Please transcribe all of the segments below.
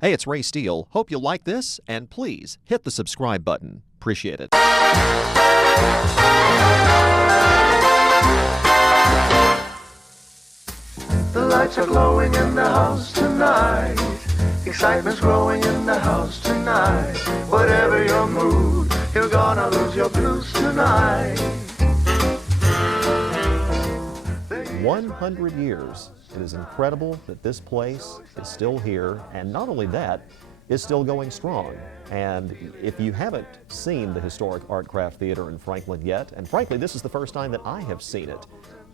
Hey, it's Ray Steele. Hope you like this, and please hit the subscribe button. Appreciate it. The lights are glowing in the house tonight. Excitement's growing in the house tonight. Whatever your mood, you're gonna lose your blues tonight. 100 years. It is incredible that this place is still here, and not only that, is still going strong. And if you haven't seen the historic Artcraft Theater in Franklin yet, and frankly, this is the first time that I have seen it,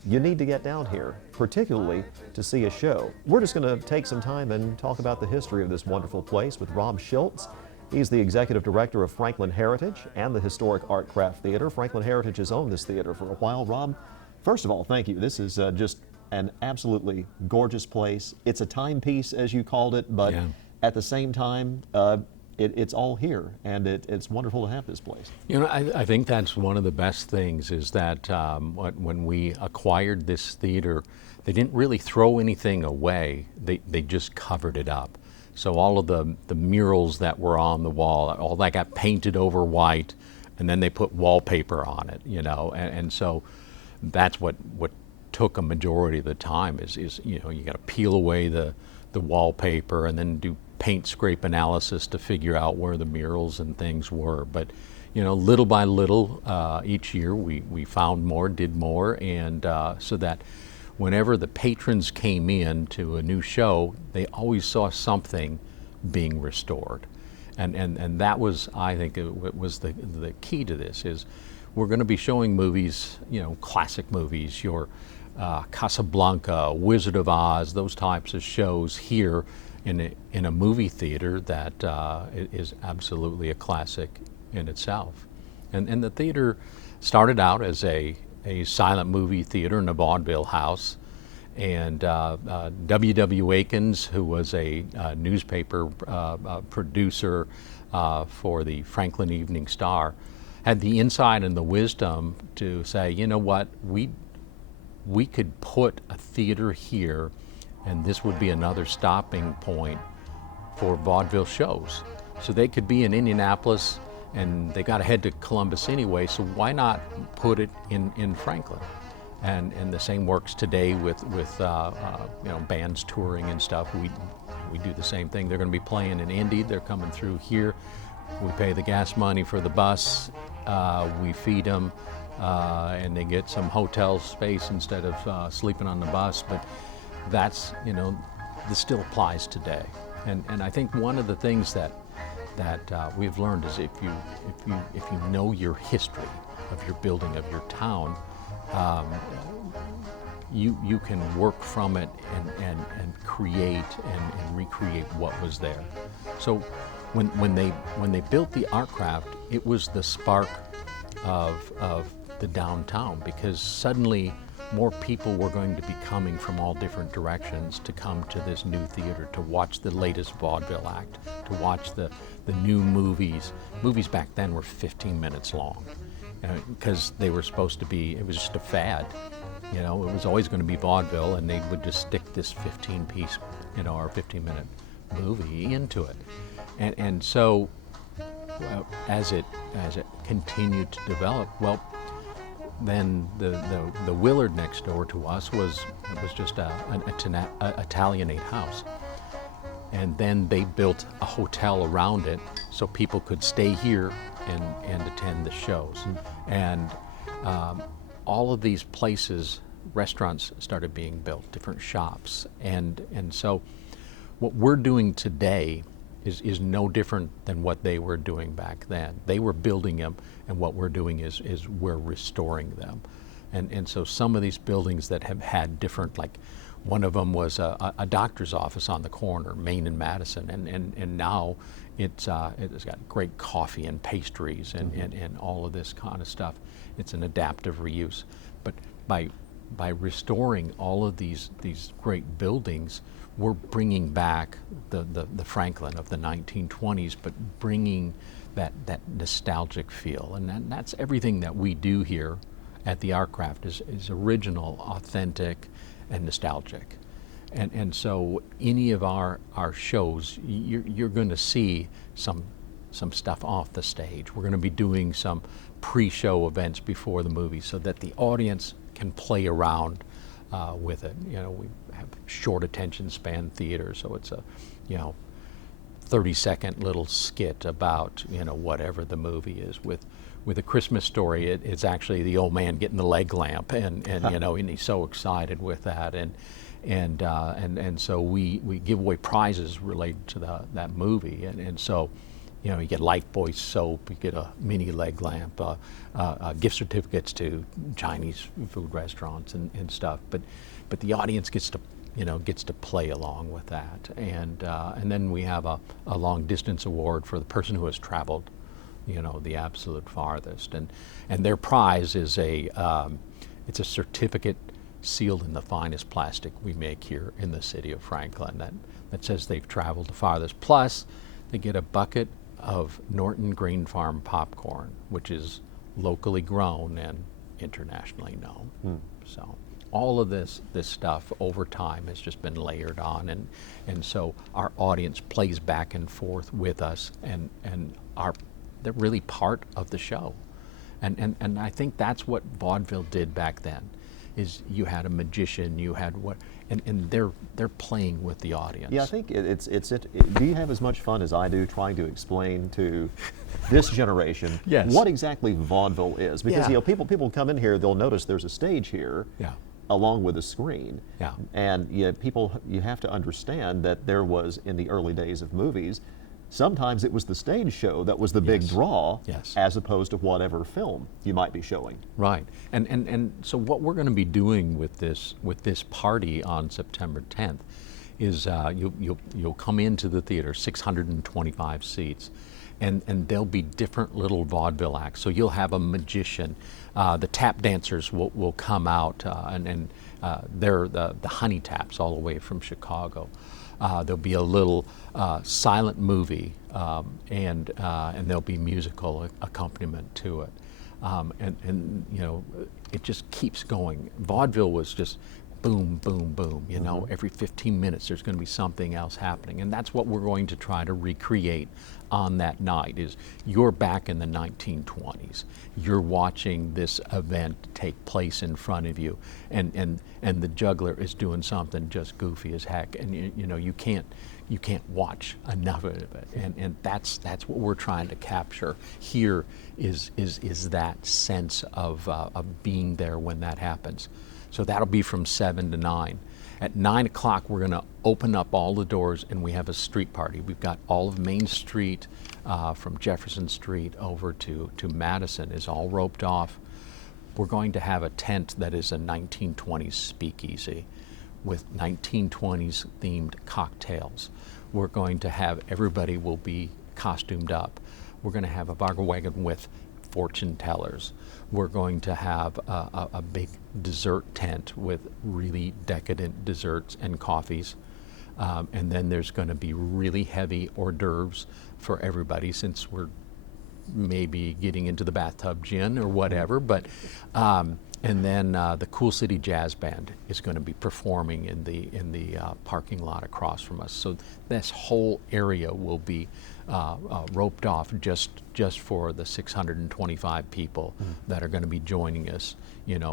you need to get down here, particularly to see a show. We're just going to take some time and talk about the history of this wonderful place with Rob Shilts. He's the executive director of Franklin Heritage and the historic Artcraft Theater. Franklin Heritage has owned this theater for a while. Rob, first of all, thank you. This is just an absolutely gorgeous place. It's a timepiece, as you called it, but at the same time, it's all here, and it's wonderful to have this place. You know, I think that's one of the best things is that when we acquired this theater, they didn't really throw anything away. They just covered it up. So all of the murals that were on the wall, all that got painted over white, and then they put wallpaper on it, you know, and so that's what took a majority of the time is you know, you got to peel away the wallpaper and then do paint scrape analysis to figure out where the murals and things were. But you know, little by little, each year we found more, did more, and so that whenever the patrons came in to a new show, they always saw something being restored. And that was, I think, it was the key to this is we're going to be showing movies, you know, classic movies, your Casablanca, Wizard of Oz, those types of shows here in a movie theater that is absolutely a classic in itself. And the theater started out as a silent movie theater in a vaudeville house. And W.W. Akins, who was a newspaper producer for the Franklin Evening Star, had the insight and the wisdom to say, you know what, we could put a theater here, and this would be another stopping point for vaudeville shows. So they could be in Indianapolis, and they got to head to Columbus anyway, so why not put it in Franklin? And the same works today with you know, bands touring and stuff. We do the same thing. They're going to be playing in Indy. They're coming through here. We pay the gas money for the bus. We feed them, and they get some hotel space instead of sleeping on the bus. But that's, you know, this still applies today. And I think one of the things that we've learned is if you know your history of your building, of your town, you can work from it and create and recreate what was there. So when they built the Artcraft, it was the spark of the downtown, because suddenly more people were going to be coming from all different directions to come to this new theater, to watch the latest vaudeville act, to watch the new movies. Movies back then were 15 minutes long, because they were supposed to be, it was just a fad. You know, it was always going to be vaudeville, and they would just stick this 15-piece, you know, or 15-minute movie into it. And so as it continued to develop, well, then the Willard next door to us was just an Italianate house. And then they built a hotel around it so people could stay here and attend the shows. And all of these places, restaurants started being built, different shops. And so what we're doing today is no different than what they were doing back then. They were building them, and what we're doing is we're restoring them. And so some of these buildings that have had different, like one of them was a doctor's office on the corner, Main and Madison, and now it's got great coffee and pastries and all of this kind of stuff. It's an adaptive reuse. But by restoring all of these great buildings, we're bringing back the Franklin of the 1920s, but bringing that nostalgic feel. And that's everything that we do here at the Artcraft is original, authentic, and nostalgic. And so any of our shows, you're going to see some stuff off the stage. We're going to be doing some pre-show events before the movie so that the audience can play around with it. You know, we have short attention span theater, so it's a, 30-second little skit about, whatever the movie is. With A Christmas Story, it's actually the old man getting the leg lamp, and and he's so excited with that, and so we give away prizes related to that movie, and so you get Lifebuoy soap, you get a mini leg lamp, gift certificates to Chinese food restaurants and stuff, but the audience gets to play along with that, and then we have a long distance award for the person who has traveled the absolute farthest, and their prize is it's a certificate sealed in the finest plastic we make here in the city of Franklin that says they've traveled the farthest. Plus, they get a bucket of Norton Green Farm popcorn, which is locally grown and internationally known. So all of this stuff over time has just been layered on, and so our audience plays back and forth with us, and they're really part of the show, and I think that's what vaudeville did back then. Is you had a magician, you had and they're playing with the audience. Yeah, I think do you have as much fun as I do trying to explain to this generation Yes. what exactly vaudeville is? Because Yeah. people come in here, they'll notice there's a stage here. Yeah. Along with a screen. Yeah. And you have to understand that there was, in the early days of movies, sometimes it was the stage show that was the big Yes. draw, Yes. as opposed to whatever film you might be showing. Right, and so what we're going to be doing with this party on September 10th is you'll come into the theater, 625 seats, and there'll be different little vaudeville acts. So you'll have a magician, the tap dancers will come out, and they're the Honey Taps all the way from Chicago. There'll be a little silent movie, and there'll be musical accompaniment to it, and it just keeps going. Vaudeville was just boom, boom, boom. Every 15 minutes there's going to be something else happening, and that's what we're going to try to recreate on that night. Is you're back in the 1920s. You're watching this event take place in front of you, and the juggler is doing something just goofy as heck, and you can't watch enough of it, and that's what we're trying to capture here. Is that sense of being there when that happens. So that'll be from 7 to 9. At 9 o'clock, we're going to open up all the doors, and we have a street party. We've got all of Main Street from Jefferson Street over to Madison is all roped off. We're going to have a tent that is a 1920s speakeasy with 1920s themed cocktails. We're going to have, everybody will be costumed up. We're going to have a bargain wagon with fortune tellers. We're going to have a big dessert tent with really decadent desserts and coffees. And then there's going to be really heavy hors d'oeuvres for everybody, since we're maybe getting into the bathtub gin or whatever. But and then the Cool City Jazz Band is going to be performing in the parking lot across from us. So this whole area will be roped off just for the 625 people that are going to be joining us,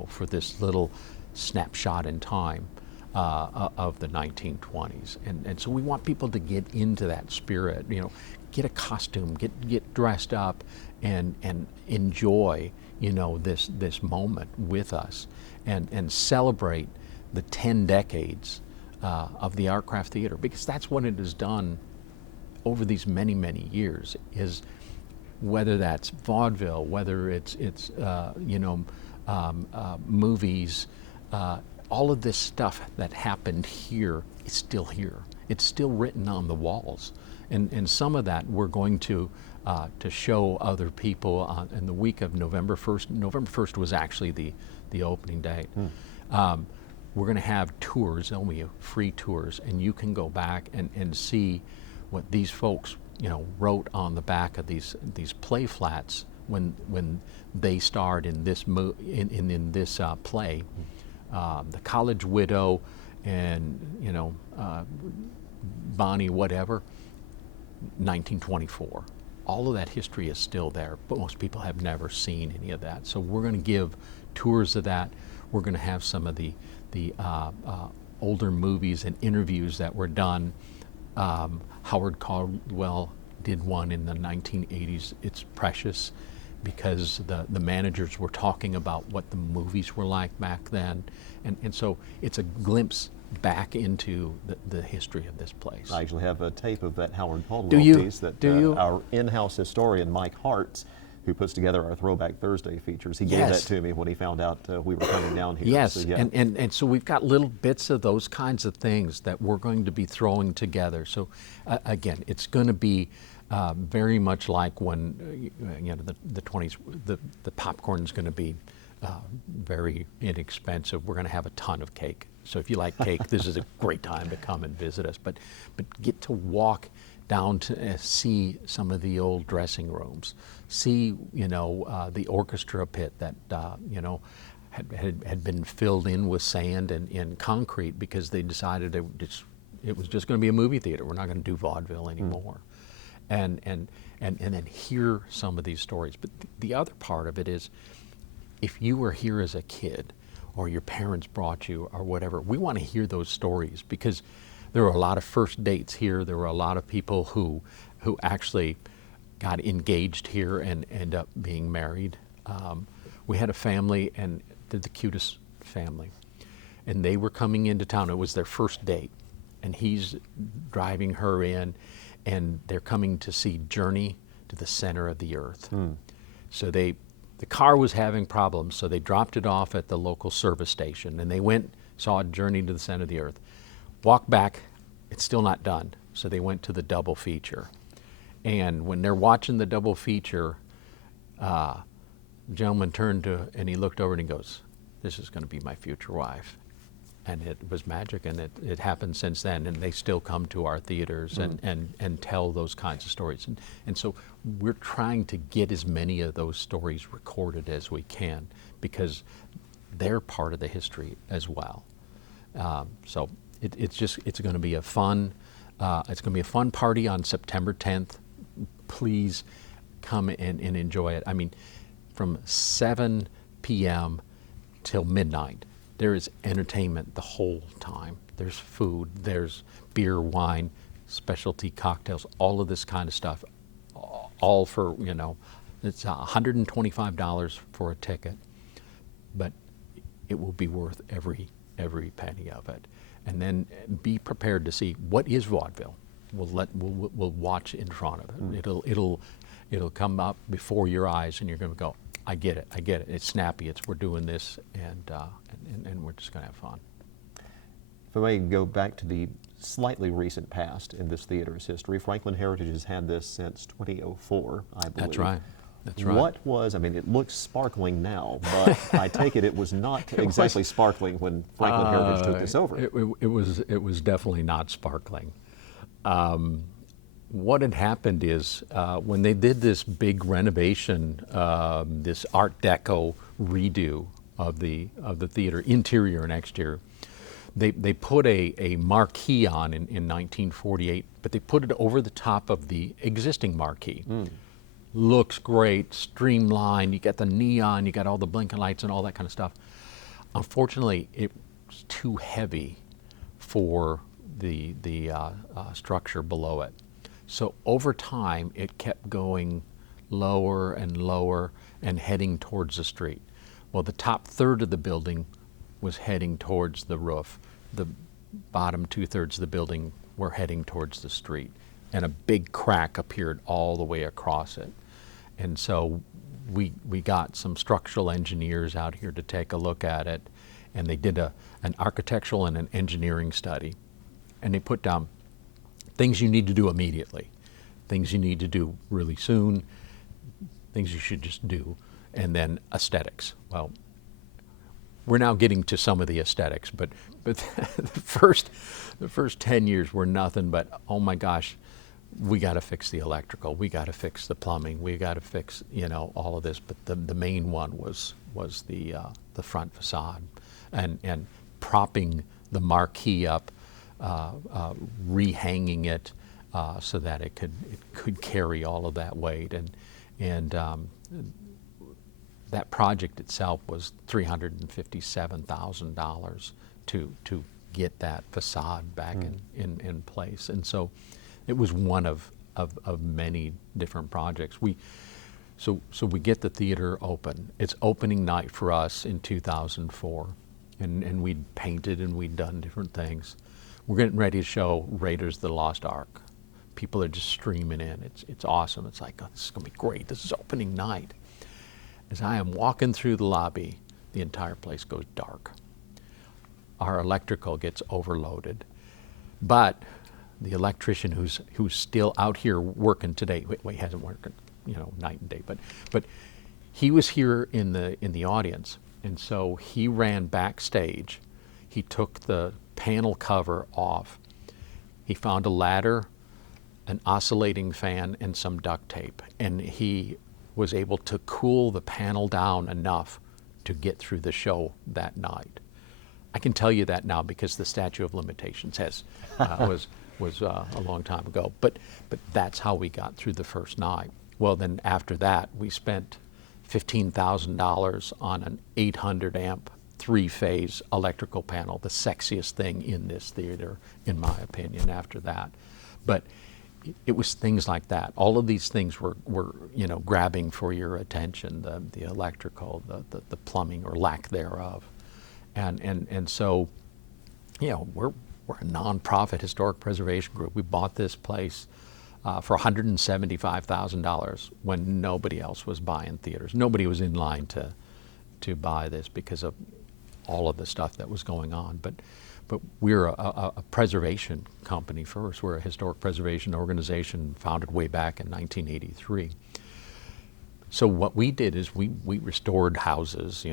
for this little snapshot in time of the 1920s. And so we want people to get into that spirit, get a costume, get dressed up, and enjoy, this moment with us, and celebrate the 10 decades of the Artcraft Theater, because that's what it has done over these many, many years. Is whether that's vaudeville, whether it's movies, all of this stuff that happened here is still here. It's still written on the walls, and some of that we're going to show other people in the week of November 1st. November 1st was actually the opening date. We're going to have tours, only free tours, and you can go back and see what these folks wrote on the back of these play flats when they starred in this in this play. The College Widow and Bonnie whatever, 1924. All of that history is still there, but most people have never seen any of that. So we're going to give tours of that. We're going to have some of the older movies and interviews that were done. Howard Caldwell did one in the 1980s. It's precious because the managers were talking about what the movies were like back then. And so it's a glimpse back into the history of this place. I actually have a tape of that Howard Caldwell Do you? piece that Do you? Our in-house historian, Mike Hartz, who puts together our Throwback Thursday features, he gave Yes. that to me when he found out we were coming down here. Yes, So, yeah. and so we've got little bits of those kinds of things that we're going to be throwing together. So again, it's going to be very much like when the 20s, the popcorn's going to be very inexpensive. We're going to have a ton of cake. So if you like cake, this is a great time to come and visit us. But get to walk down to see some of the old dressing rooms, see the orchestra pit that had been filled in with sand and concrete because they decided it was just going to be a movie theater. We're not going to do vaudeville anymore. And then hear some of these stories. But the other part of it is, if you were here as a kid, or your parents brought you, or whatever, we want to hear those stories because there were a lot of first dates here. There were a lot of people who actually got engaged here and end up being married. We had a family, and they're the cutest family, and they were coming into town. It was their first date, and he's driving her in, and they're coming to see Journey to the Center of the Earth. So the car was having problems, so they dropped it off at the local service station, and they went, saw Journey to the Center of the Earth. Walked back, it's still not done, so they went to the double feature. And when they're watching the double feature, the gentleman turned to, and he looked over and he goes, "This is going to be my future wife." And it was magic, and it happened since then, and they still come to our theaters and tell those kinds of stories. And so we're trying to get as many of those stories recorded as we can because they're part of the history as well. So it's going to be a fun, party on September 10th. Please come and enjoy it. I mean, from 7 p.m. till midnight. There is entertainment the whole time. There's food, there's beer, wine, specialty cocktails, all of this kind of stuff, all for, it's $125 for a ticket, but it will be worth every penny of it. And then be prepared to see what is vaudeville. We'll watch in front of it. It'll come up before your eyes, and you're going to go, I get it. It's snappy. We're doing this, and we're just going to have fun. If I may go back to the slightly recent past in this theater's history, Franklin Heritage has had this since 2004, I believe. That's right. What was, it looks sparkling now, but I take it was not exactly sparkling when Franklin Heritage took this over. It was definitely not sparkling. What had happened is when they did this big renovation, this Art Deco redo of the theater, interior and exterior, they put a marquee on in 1948, but they put it over the top of the existing marquee. Looks great, streamlined, you got the neon, you got all the blinking lights and all that kind of stuff. Unfortunately, it was too heavy for the structure below it. So over time, it kept going lower and lower and heading towards the street. Well, the top third of the building was heading towards the roof. The bottom 2/3 of the building were heading towards the street. And a big crack appeared all the way across it. And so we got some structural engineers out here to take a look at it. And they did an architectural and an engineering study. And they put down things you need to do immediately, things you need to do really soon, things you should just do, and then aesthetics. Well, we're now getting to some of the aesthetics, but the first 10 years were nothing but, oh my gosh, we got to fix the electrical, we got to fix the plumbing, we got to fix all of this. But the main one was the front facade and propping the marquee up, rehanging it so that it could carry all of that weight, and that project itself was $357,000 to get that facade back in place, and so it was one of many different projects. So we get the theater open. It's opening night for us in 2004, and we'd painted and we'd done different things. We're getting ready to show Raiders of the Lost Ark. People are just streaming in. It's awesome. It's like, oh, this is gonna be great. This is opening night. As I am walking through the lobby, the entire place goes dark. Our electrical gets overloaded, but the electrician who's still out here working today, he hasn't worked, night and day, but he was here in the audience, and so he ran backstage. He took the panel cover off. He found a ladder, an oscillating fan, and some duct tape, and he was able to cool the panel down enough to get through the show that night. I can tell you that now because the statute of limitations was a long time ago, but that's how we got through the first night. Well, then after that, we spent $15,000 on an 800 amp, 3-phase electrical panel, the sexiest thing in this theater, in my opinion, after that. But it was things like that. All of these things were grabbing for your attention, the electrical, the plumbing or lack thereof. And so, we're a nonprofit historic preservation group. We bought this place for $175,000 when nobody else was buying theaters. Nobody was in line to buy this because of all of the stuff that was going on. But we're a preservation company first. We're a historic preservation organization founded way back in 1983. So what we did is we restored houses,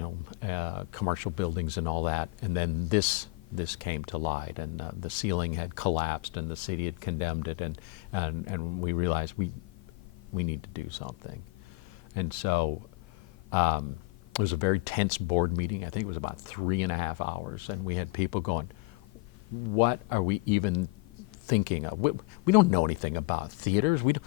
commercial buildings and all that, and then this came to light, and the ceiling had collapsed, and the city had condemned it, and we realized we need to do something, and so it was a very tense board meeting. I think it was about 3.5 hours, and we had people going, "What are we even thinking of? We don't know anything about theaters. We don't."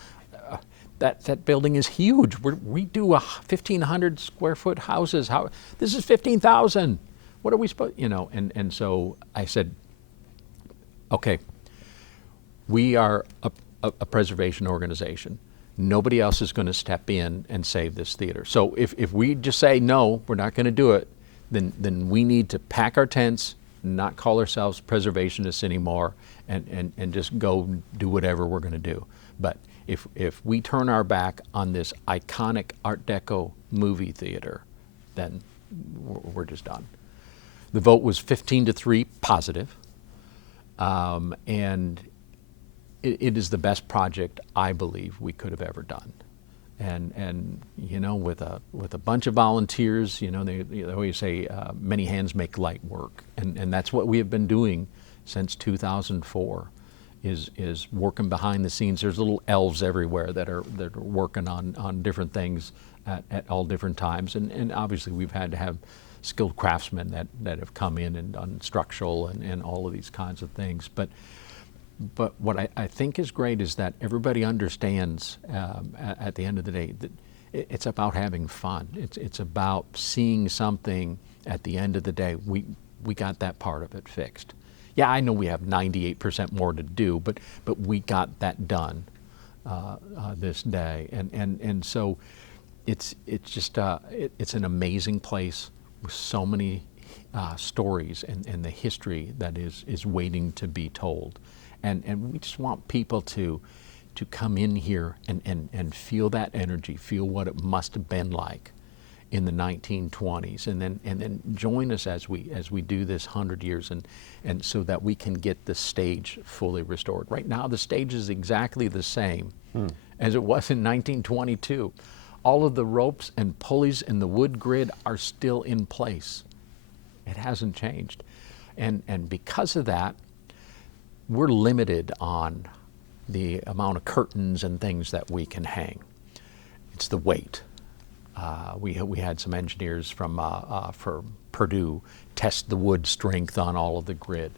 That building is huge. We do 1,500 square foot houses. This is 15,000. What are we supposed, And so I said, okay, we are a preservation organization. Nobody else is going to step in and save this theater. So if we just say no, we're not going to do it, then we need to pack our tents, not call ourselves preservationists anymore, and just go do whatever we're going to do. But if we turn our back on this iconic Art Deco movie theater, then we're just done. The vote was 15-3 positive, and it is the best project I believe we could have ever done. And with a bunch of volunteers, they always say many hands make light work, and that's what we have been doing since 2004. Is working behind the scenes. There's little elves everywhere that are working on different things at all different times, and obviously we've had to have skilled craftsmen that have come in and done structural and all of these kinds of things. But what I think is great is that everybody understands at the end of the day that it's about having fun. It's about seeing something at the end of the day. We got that part of it fixed. Yeah, I know we have 98% more to do, but we got that done this day, and so it's just it's an amazing place with so many stories and the history that is waiting to be told, and we just want people to come in here and feel that energy, feel what it must have been like in the 1920s, and then join us as we do this 100 years, and so that we can get the stage fully restored. Right now, the stage is exactly the same as it was in 1922. All of the ropes and pulleys and the wood grid are still in place. It hasn't changed, and because of that, we're limited on the amount of curtains and things that we can hang. It's the weight. We had some engineers from for Purdue test the wood strength on all of the grid,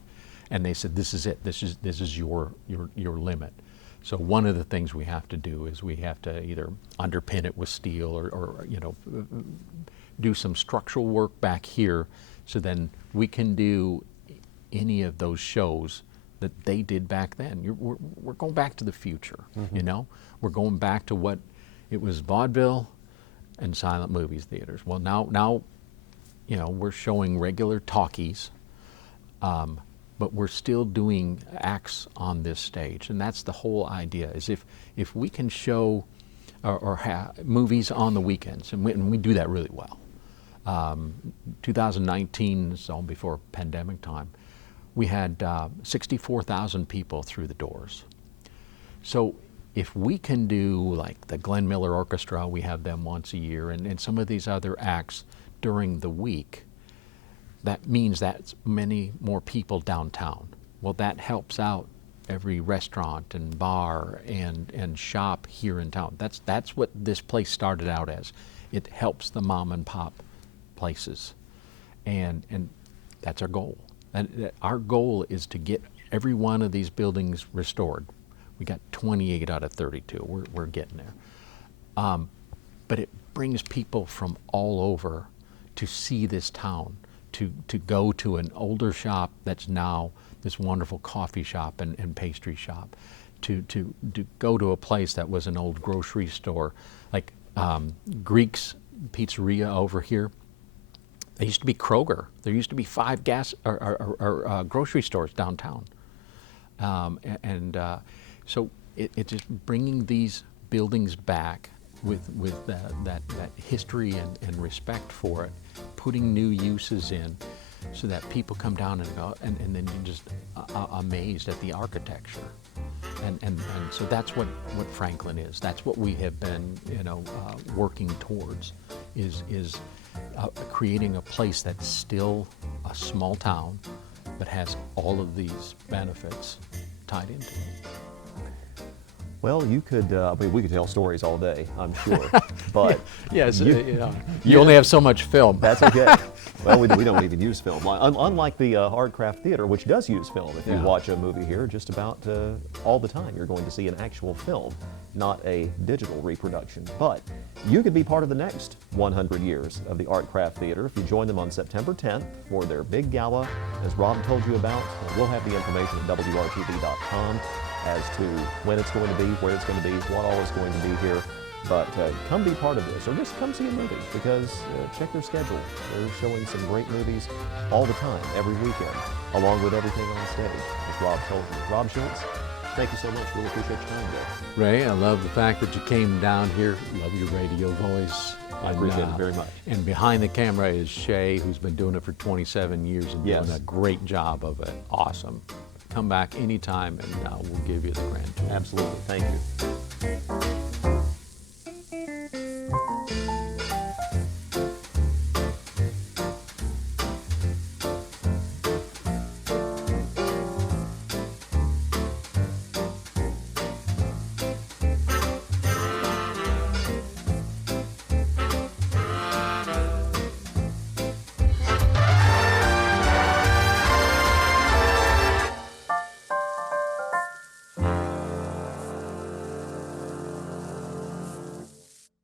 and they said this is it. This is your limit. So one of the things we have to do is we have to either underpin it with steel or do some structural work back here, so then we can do any of those shows that they did back then. We're going back to the future, you know? We're going back to what it was, vaudeville and silent movies theaters. Well, now you know, we're showing regular talkies, but we're still doing acts on this stage. And that's the whole idea, is if we can show or have movies on the weekends, and we do that really well. 2019, so before pandemic time, we had 64,000 people through the doors. So if we can do like the Glenn Miller Orchestra, we have them once a year, and some of these other acts during the week, that means that's many more people downtown. Well, that helps out every restaurant and bar and shop here in town. That's what this place started out as. It helps the mom and pop places, and that's our goal. And our goal is to get every one of these buildings restored. We got 28 out of 32. We're getting there. But it brings people from all over to see this town, to go to an older shop that's now this wonderful coffee shop and pastry shop, to go to a place that was an old grocery store, like Greek's Pizzeria over here. There used to be Kroger. There used to be 5 grocery stores downtown. So it's just bringing these buildings back with that history and respect for it, putting new uses in, so that people come down and go, and then you're just amazed at the architecture. And so that's what Franklin is. That's what we have been, working towards, is creating a place that's still a small town, but has all of these benefits tied into it. Well, you could, we could tell stories all day, I'm sure, but yes, you only have so much film. That's okay. Well, we don't even use film. Unlike the Artcraft Theater, which does use film. If you watch a movie here, just about all the time, you're going to see an actual film, not a digital reproduction. But you could be part of the next 100 years of the Artcraft Theater if you join them on September 10th for their big gala, as Rob told you about. We'll have the information at WRTV.com as to when it's going to be, where it's going to be, what all is going to be here. But come be part of this, or just come see a movie, because check their schedule. They're showing some great movies all the time, every weekend, along with everything on stage, as Rob told you. Rob Shilts, thank you so much. Really appreciate your time today. Ray, I love the fact that you came down here. Love your radio voice. I appreciate it very much. And behind the camera is Shay, who's been doing it for 27 years and doing a great job of it. Awesome. Come back anytime, and we'll give you the grand tour. Absolutely. Thank you.